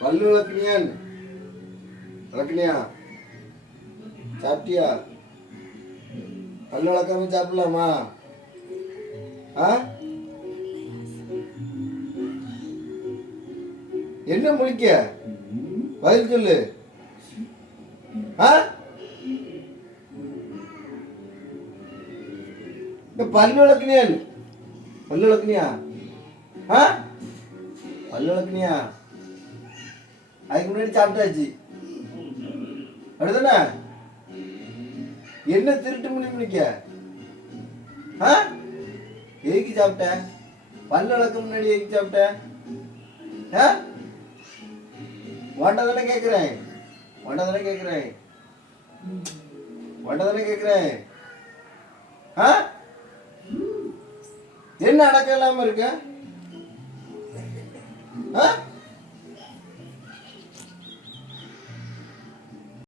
பல்லு விளக்குனியான் விளக்குனியா? சாப்பிட்டியா? பல்லு விளக்காம சாப்பிடலாமா? என்ன முழிக்க? பதில் சொல்லு. பல்லு விளக்குனியான் பல்லு விளக்குனியா? பல்லு விளக்குனியா? அதுக்கு முன்னாடி சாப்பிட்டாச்சு அப்படிதானே? என்ன திருட்டு முடிக்க? எதுக்கு சாப்பிட்ட? பல்லு விளக்க முன்னாடி எதுக்கு சாப்பிட்ட? உன்ட்ட தானே கேட்கிறேன். என்ன அடக்கம் இல்லாம இருக்க?